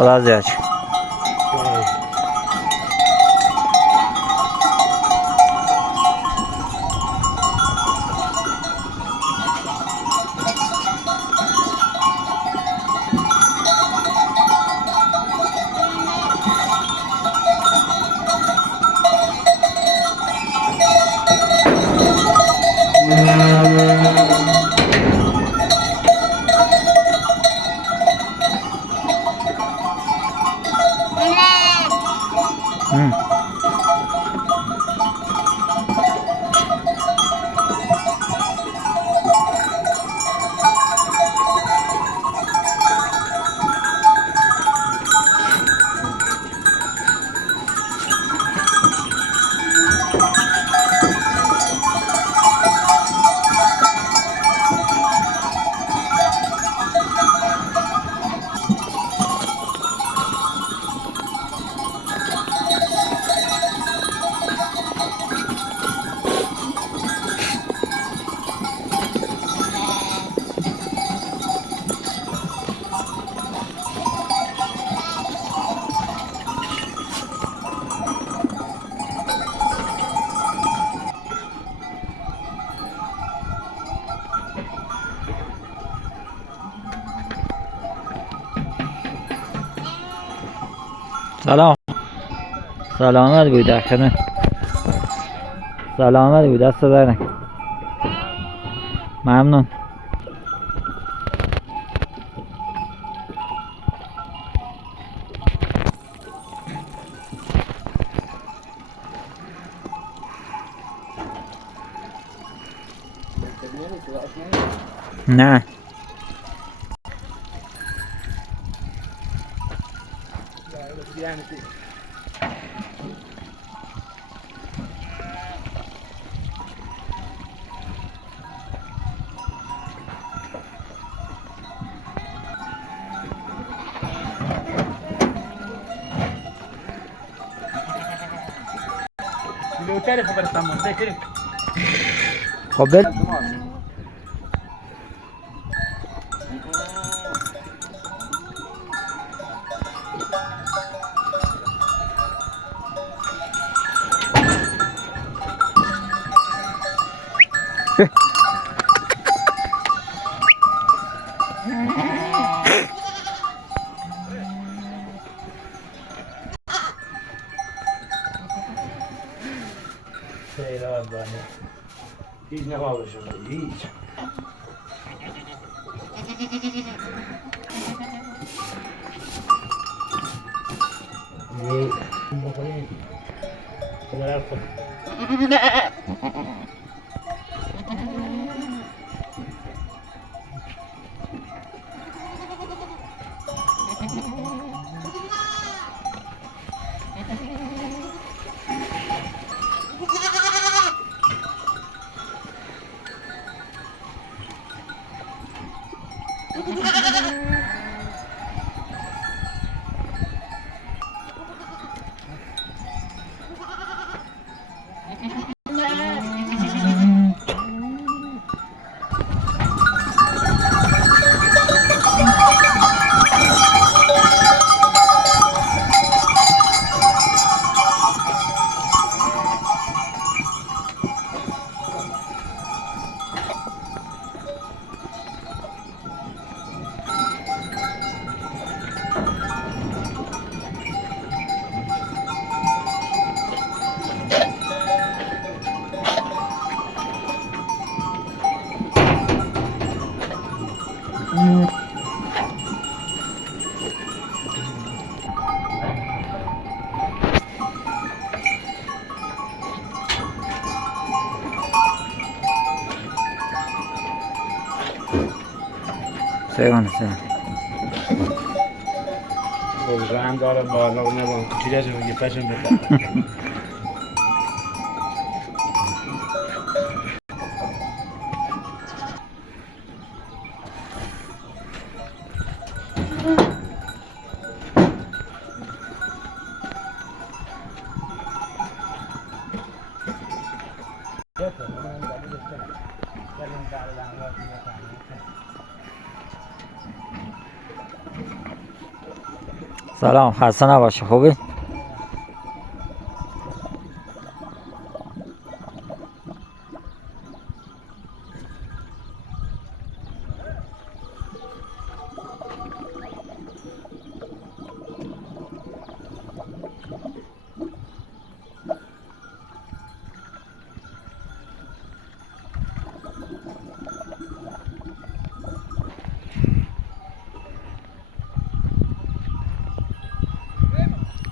Olacak. سلام. سلامت بود داخل. سلامت بود دست در نکن. ممنون. نه خب هیچ نماشه هیچ سیوان سیوان هم دارم بالا و نبام چیزی رو میگه پشم بکن سلام خسته نباشی خوبی؟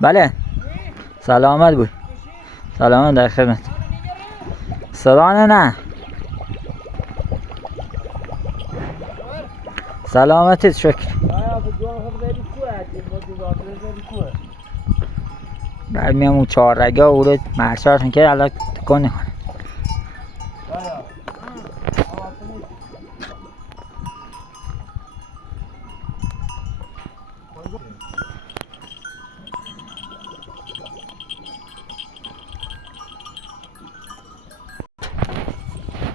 بله سلامت بود سلامت در خدمت صدا نه سلامتت شکر بعد میام اون چهاررگه او رو مرشارتون که الان تکن نکنه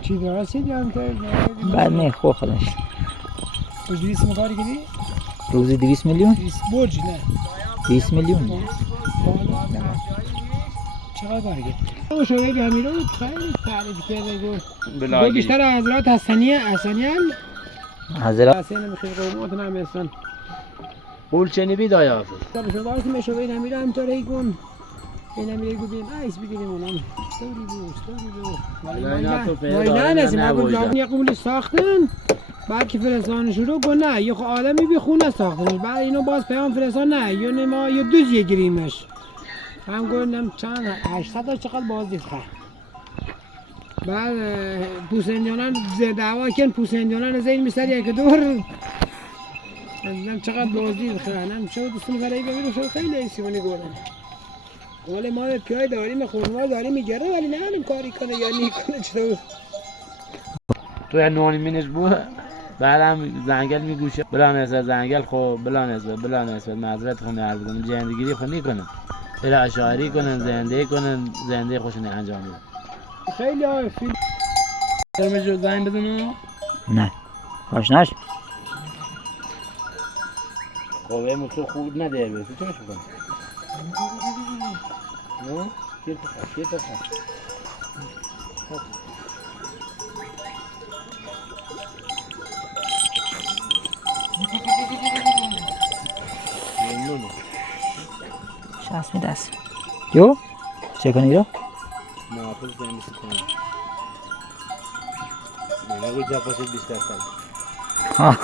چی درستید یا همطور؟ بعد نه خوب خودش روز 200 مکاری کردی؟ روزی 200 میلیون؟ 200 برج نه 20 میلیون چقدر کار کرد؟ شده بیامیرو خیلی تعریف کرده گفت بیشتر حضرات حسنیان حضرت حسین بخیر قومات نمیستن پول چنی بید آیا حافظ طب شما که میشه بین امیرو همطور هیگون این امیره گفتیم ایس بگیریم اونم ستوری بود ولی نه نزیم اگه جاگنی قبول ساختن بعد که فرستان شروع کن نه یه آدمی بی خونه ساختنش بعد اینو باز پیام فرستان نه یا ما یه دوز یه گیریمش هم گفتم چند 800 تا چقدر باز دید خواهد بعد پوسندیانان دعوا کن پوسندیانان زین میسر یک دور نم چقدر باز دید خواهد نم شو دستون برای ببینم شو خیلی ایسیونی گفتم ولی ما پیای داریم خورما داریم میگره ولی نه این کاری کنه یا نیکنه چطور تو یه نونی مینش بود بعدم زنگل میگوشه بلان اسفل زنگل خب بلان اسفل معذرت خونه هر بودم جندگیری خود نیکنن برای اشاعری کنن زنده خوشونه انجام بدن خیلی های فیلم درمجو زنگ بزنم نه آشناش خب این تو خوب نده تو چه میشه بکنم نه؟ کیر تا شست دست جو چه کنی رو؟ محافظ زنیسی کنم نگوی جا پاشید بیشتر کنم ها